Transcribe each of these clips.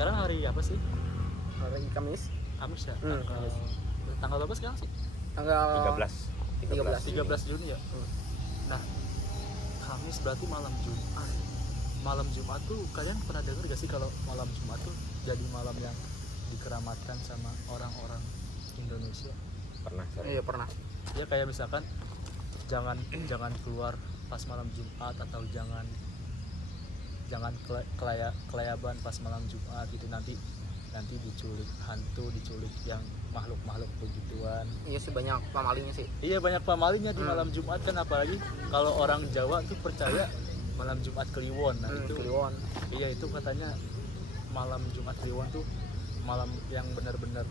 Sekarang hari apa sih? Hari Kamis. Kamis ya? Kamis. Tanggal berapa sekarang sih? Tanggal 13 Juni ya? Nah, Kamis berarti malam Jumat. Malam Jumat tuh kalian pernah dengar gak sih kalau malam Jumat tuh jadi malam yang dikeramatkan sama orang-orang Indonesia? Pernah sering. Iya pernah. Ya kayak misalkan jangan keluar pas malam Jumat, atau jangan kelayaban pas malam Jumat gitu, nanti diculik hantu, diculik yang makhluk begituan. Iya sih, banyak pamalinya sih. Iya, banyak pamalinya di malam Jumat kan, apalagi kalau orang Jawa tuh percaya malam Jumat Kliwon. Nah, itu Kliwon. Iya, itu katanya malam Jumat Kliwon tuh malam yang benar-benar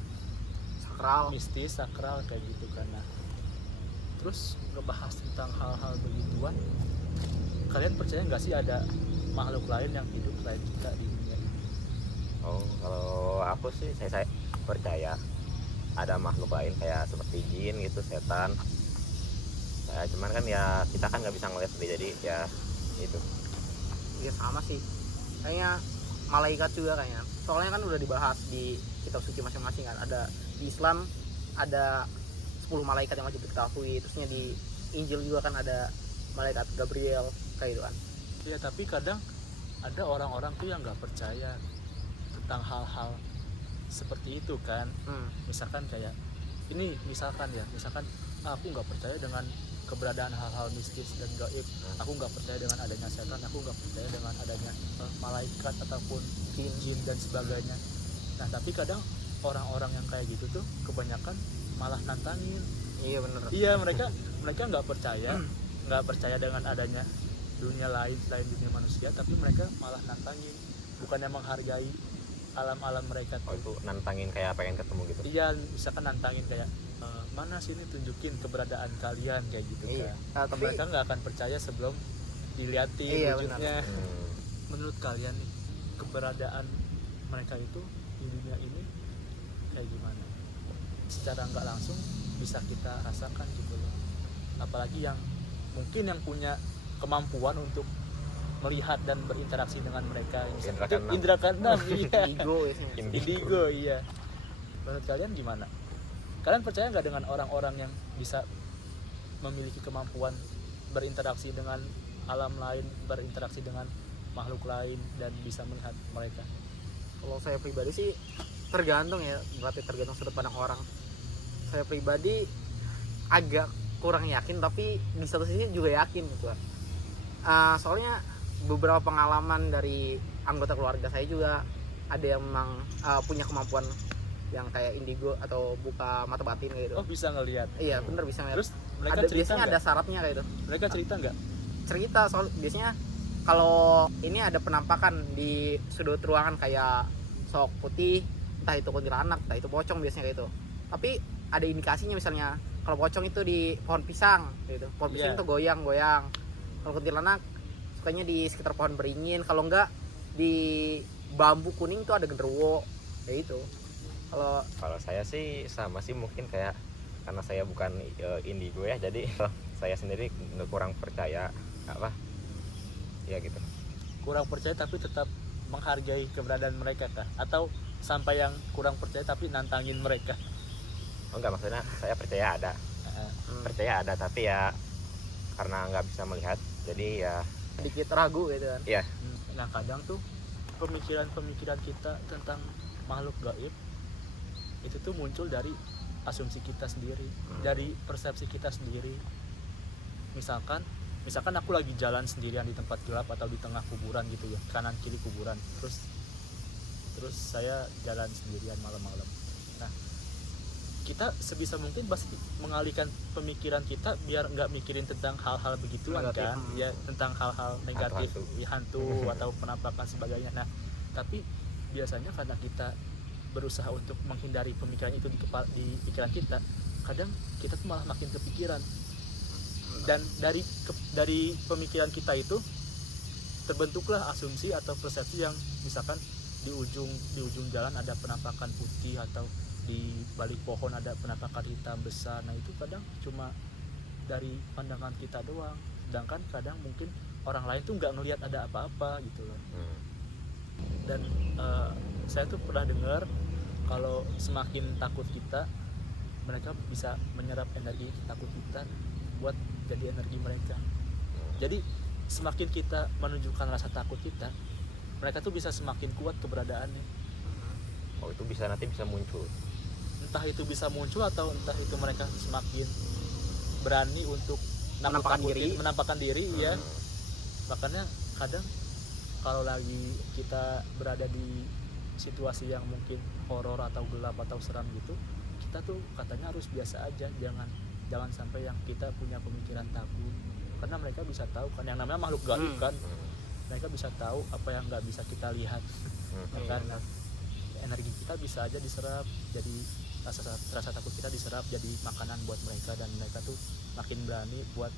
Sakral. mistis, sakral kayak gitu kan. Nah, terus ngebahas tentang hal-hal begituan, kalian percaya nggak sih ada makhluk lain yang hidup selain kita di dunia ini? Oh, kalau aku sih saya percaya ada makhluk lain kayak seperti jin gitu, setan. Ya, cuman kan ya kita kan nggak bisa ngeliat sendiri, jadi ya itu. Iya sama sih. Kayaknya malaikat juga kayaknya. Soalnya kan udah dibahas di kitab suci masing-masing kan. Ada di Islam ada 10 malaikat yang wajib diketahui. Terusnya di Injil juga kan ada malaikat Gabriel kayak gitu kan. Ya, tapi kadang ada orang-orang tuh yang nggak percaya tentang hal-hal seperti itu kan. Misalkan kayak ini, misalkan aku nggak percaya dengan keberadaan hal-hal mistis dan gaib, aku nggak percaya dengan adanya setan, aku nggak percaya dengan adanya malaikat ataupun jin dan sebagainya. Nah, tapi kadang orang-orang yang kayak gitu tuh kebanyakan malah nantangin. Iya bener. Iya, mereka nggak percaya dengan adanya dunia lain selain dunia manusia, tapi mereka malah nantangin, bukannya menghargai alam-alam mereka tuh. Oh, itu nantangin kayak pengen ketemu gitu. Iya, misalkan nantangin kayak mana sini tunjukin keberadaan kalian kayak gitu Iya. kan. Tapi Mereka nggak akan percaya sebelum dilihatin wujudnya. Menurut kalian nih, keberadaan mereka itu di dunia ini kayak gimana? Secara nggak langsung bisa kita rasakan gitu loh. Apalagi yang mungkin yang punya kemampuan untuk melihat dan berinteraksi dengan mereka. Indra keenam. Iya. Indigo, iya. Menurut kalian gimana? Kalian percaya nggak dengan orang-orang yang bisa memiliki kemampuan berinteraksi dengan alam lain, berinteraksi dengan makhluk lain, dan bisa melihat mereka? kalau saya pribadi sih tergantung ya, berarti tergantung sudut pandang orang. Saya pribadi agak kurang yakin, tapi di satu sisi juga yakin gitu. Soalnya beberapa pengalaman dari anggota keluarga saya juga ada yang memang punya kemampuan yang kayak indigo atau buka mata batin kayak gitu. Oh, bisa ngelihat? Iya bener, bisa ngeliat. Terus mereka ada, cerita biasanya nggak? ada syaratnya kayak gitu. Mereka cerita nggak? Cerita, soal biasanya kalau ini ada penampakan di sudut ruangan kayak sok putih, entah itu kuntilanak, entah itu pocong, biasanya kayak gitu. Tapi ada indikasinya, misalnya kalau pocong itu di pohon pisang gitu. Pohon pisang itu goyang-goyang. Kalau kuntilanak sukanya di sekitar pohon beringin, kalau enggak di bambu kuning tuh ada genderuwo kayak gitu. Kalau saya sih sama sih, mungkin kayak karena saya bukan indigo ya, jadi saya sendiri kurang percaya apa ya gitu. Kurang percaya tapi tetap menghargai keberadaan mereka kah? Atau sampai yang kurang percaya tapi nantangin mereka? Oh enggak, maksudnya saya percaya ada. Percaya ada, tapi ya karena nggak bisa melihat, jadi ya sedikit ragu gitu kan. Iya. Nah, kadang tuh pemikiran kita tentang makhluk gaib itu tuh muncul dari asumsi kita sendiri, dari persepsi kita sendiri. Misalkan aku lagi jalan sendirian di tempat gelap atau di tengah kuburan gitu ya, kanan kiri kuburan, terus saya jalan sendirian malam-malam. Nah, kita sebisa mungkin pasti mengalihkan pemikiran kita biar nggak mikirin tentang hal-hal begituan kan, ya, tentang hal-hal negatif, hantu atau penampakan sebagainya. Nah, tapi biasanya karena kita berusaha untuk menghindari pemikiran itu di pikiran kita, kadang kita tuh malah makin kepikiran. Dan dari pemikiran kita itu terbentuklah asumsi atau persepsi yang misalkan di ujung jalan ada penampakan putih, atau di balik pohon ada penampakan hitam besar. Nah, itu kadang cuma dari pandangan kita doang, sedangkan kadang mungkin orang lain tuh nggak ngelihat ada apa-apa gitu loh. Dan saya tuh pernah dengar kalau semakin takut kita, mereka bisa menyerap energi takut kita buat jadi energi mereka. Jadi semakin kita menunjukkan rasa takut kita, mereka tuh bisa semakin kuat keberadaannya. Oh itu bisa nanti bisa muncul. Entah itu bisa muncul atau entah itu mereka semakin berani untuk menampakkan diri ya. Makanya kadang kalau lagi kita berada di situasi yang mungkin horor atau gelap atau seram gitu, kita tuh katanya harus biasa aja, jangan sampai yang kita punya pemikiran takut, karena mereka bisa tahu kan, yang namanya makhluk gaib kan, mereka bisa tahu apa yang nggak bisa kita lihat. Karena energi kita bisa aja diserap, jadi rasa takut kita diserap jadi makanan buat mereka, dan mereka tuh makin berani buat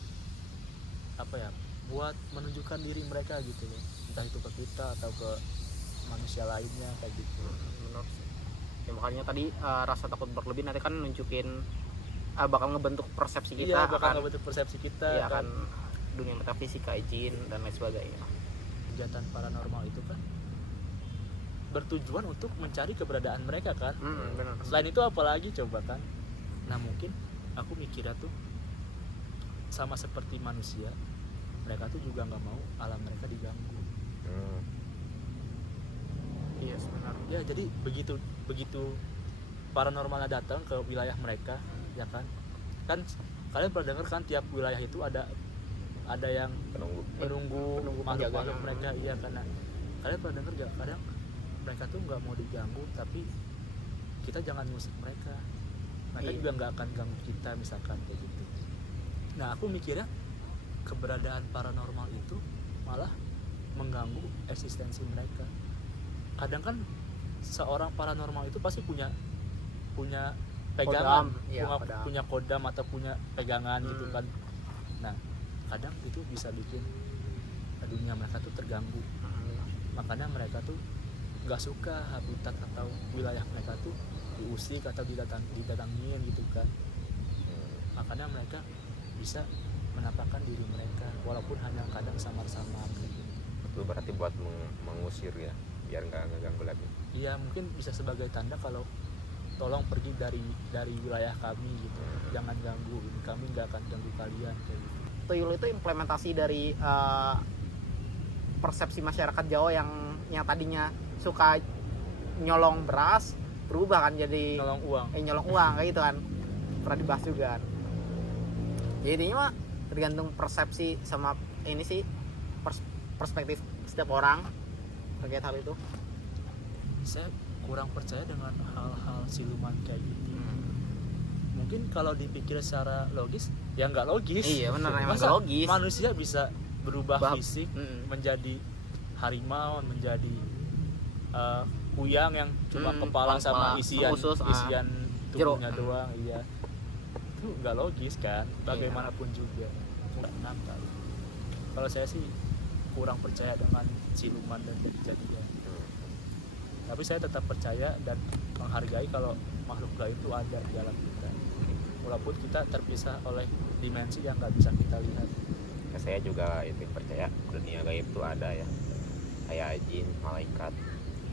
buat menunjukkan diri mereka gitu loh, entah itu ke kita atau ke manusia lainnya kayak gitu. Benar sih. Ya makanya tadi rasa takut berlebih nanti kan nunjukin bakal ngebentuk persepsi kita, bakal ngebentuk persepsi kita ya kan, dunia metafisika, jin dan lain sebagainya. Kegiatan paranormal itu kan bertujuan untuk mencari keberadaan mereka kan. Benar. Selain itu apalagi coba kan. Nah mungkin aku mikirnya tuh sama seperti manusia, mereka tuh juga nggak mau alam mereka diganggu. Iya benar. Ya jadi begitu paranormalnya datang ke wilayah mereka, ya kan kalian pernah dengar kan tiap wilayah itu ada yang menunggu makhluk mereka, iya karena kalian pernah dengar gak, kadang mereka tuh nggak mau diganggu tapi kita jangan ngusik mereka juga nggak akan ganggu kita misalkan kayak gitu. Nah aku mikirnya keberadaan paranormal itu malah mengganggu eksistensi mereka. Kadang kan seorang paranormal itu pasti punya pegangan, punya kodam atau punya pegangan gitu kan. Nah kadang itu bisa bikin dunia mereka tuh terganggu. Makanya mereka tuh nggak suka habitat atau wilayah mereka tuh diusik atau didatangin gitu kan. Makanya mereka bisa menampakkan diri mereka walaupun hanya kadang samar-samar gitu. Itu berarti buat mengusir ya, biar nggak ngeganggu lagi. Iya mungkin bisa sebagai tanda kalau tolong pergi dari wilayah kami gitu, jangan ganggu, kami nggak akan ganggu kalian kayak gitu. Tuyul itu implementasi dari persepsi masyarakat Jawa yang tadinya suka nyolong beras berubah kan jadi nyolong uang kayak gitu kan, pernah dibahas juga kan. Jadinya mah tergantung persepsi sama ini sih, perspektif setiap orang terkait hal itu. Saya kurang percaya dengan hal-hal siluman kayak gitu. Mungkin kalau dipikir secara logis ya nggak logis. Iya benar, emang masa logis. Manusia bisa berubah fisik menjadi harimau, menjadi kuyang yang cuma kepala sama isian tubuhnya doang. Iya itu nggak logis kan, bagaimanapun juga. Kalau saya sih kurang percaya dengan siluman dan kejadian, tapi saya tetap percaya dan menghargai kalau makhluk gaib itu ada di alam kita, walaupun kita terpisah oleh dimensi yang nggak bisa kita lihat. Ya, saya juga itu percaya dunia gaib itu ada ya, kayak jin, malaikat,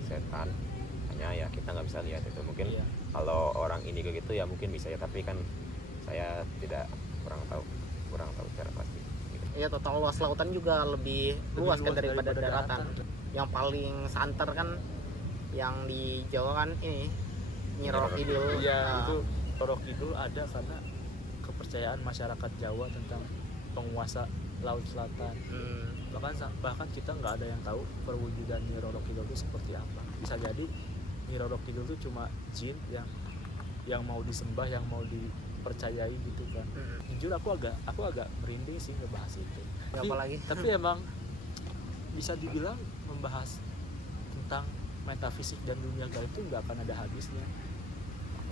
setan, hanya ya kita nggak bisa lihat itu. Mungkin kalau orang ini kayak gitu ya mungkin bisa ya, tapi kan saya kurang tahu secara pasti gitu. Iya, total luas lautan juga lebih luas kan daripada daratan. Yang paling santer kan yang di Jawa kan ini Nyi Roro Kidul. Iya, itu Roro Kidul ada karena kepercayaan masyarakat Jawa tentang penguasa laut selatan. Bahkan kita nggak ada yang tahu perwujudan Nyi Roro Kidul itu seperti apa. Bisa jadi Nyi Roro Kidul itu cuma jin yang mau disembah, yang mau dipercayai gitu kan. Jujur aku agak merinding sih ngebahas itu. Tapi emang bisa dibilang membahas tentang metafisik dan dunia gaib itu nggak akan ada habisnya.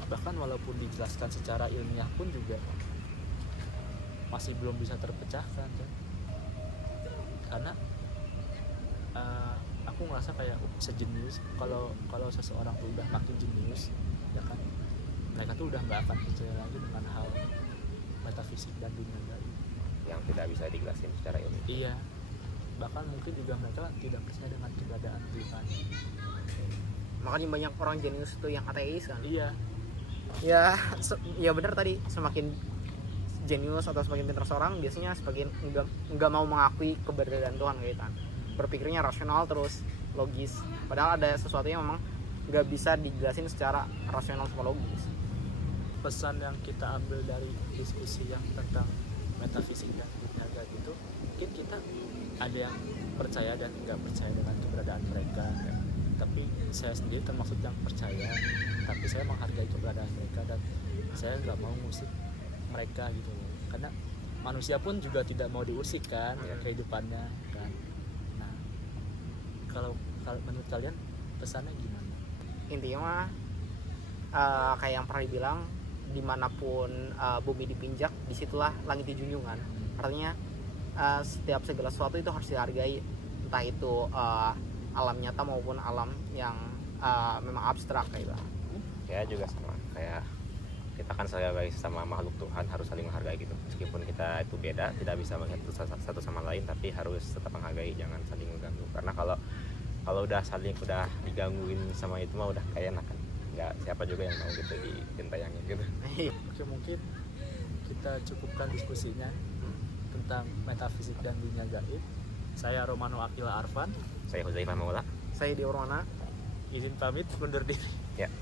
Bahkan walaupun dijelaskan secara ilmiah pun juga masih belum bisa terpecahkan kan. Karena aku ngerasa kayak sejenius kalau seseorang tuh udah makin jenius ya kan, mereka tuh udah nggak akan percaya lagi dengan hal metafisik dan dunia gaib yang tidak bisa dijelasin secara ilmiah. Iya, bahkan mungkin juga mereka tidak percaya dengan keberadaan Tuhan. makanya banyak orang jenius tuh yang ateis kan. Iya, Ya ya benar tadi, semakin jenius atau semakin pintar seorang biasanya semakin nggak mau mengakui keberadaan Tuhan gitu kan. Berpikirnya rasional terus logis, padahal ada sesuatu yang memang nggak bisa dijelasin secara rasional sama logis. pesan yang kita ambil dari diskusi yang tentang metafisik dan dunia gitu, mungkin kita ada yang percaya dan nggak percaya dengan keberadaan mereka, tapi saya sendiri termasuk yang percaya, tapi saya menghargai keberadaan mereka dan saya nggak mau ngusik mereka gitu, karena manusia pun juga tidak mau diusik kan kehidupannya kan. Nah, kalau menurut kalian pesannya gimana? Intinya mah kayak yang pernah dibilang, dimanapun bumi dipinjak disitulah langit dijunjungan. Artinya setiap segala sesuatu itu harus dihargai, entah itu alam nyata maupun alam yang memang abstrak kayak gitu. Ya juga sama kayak kita kan sebagai sama makhluk Tuhan harus saling menghargai gitu, meskipun kita itu beda, tidak bisa melihat satu sama lain, tapi harus tetap menghargai, jangan saling mengganggu, karena kalau udah digangguin sama itu mah udah kayak enakan, nggak siapa juga yang mau gitu digentayangin gitu. Oke, mungkin kita cukupkan diskusinya tentang metafisik dan dunia gaib. Saya Romano Akila Arfan, Saya Huzaifah Maula. Saya di Orwana. izin pamit undur diri. Ya.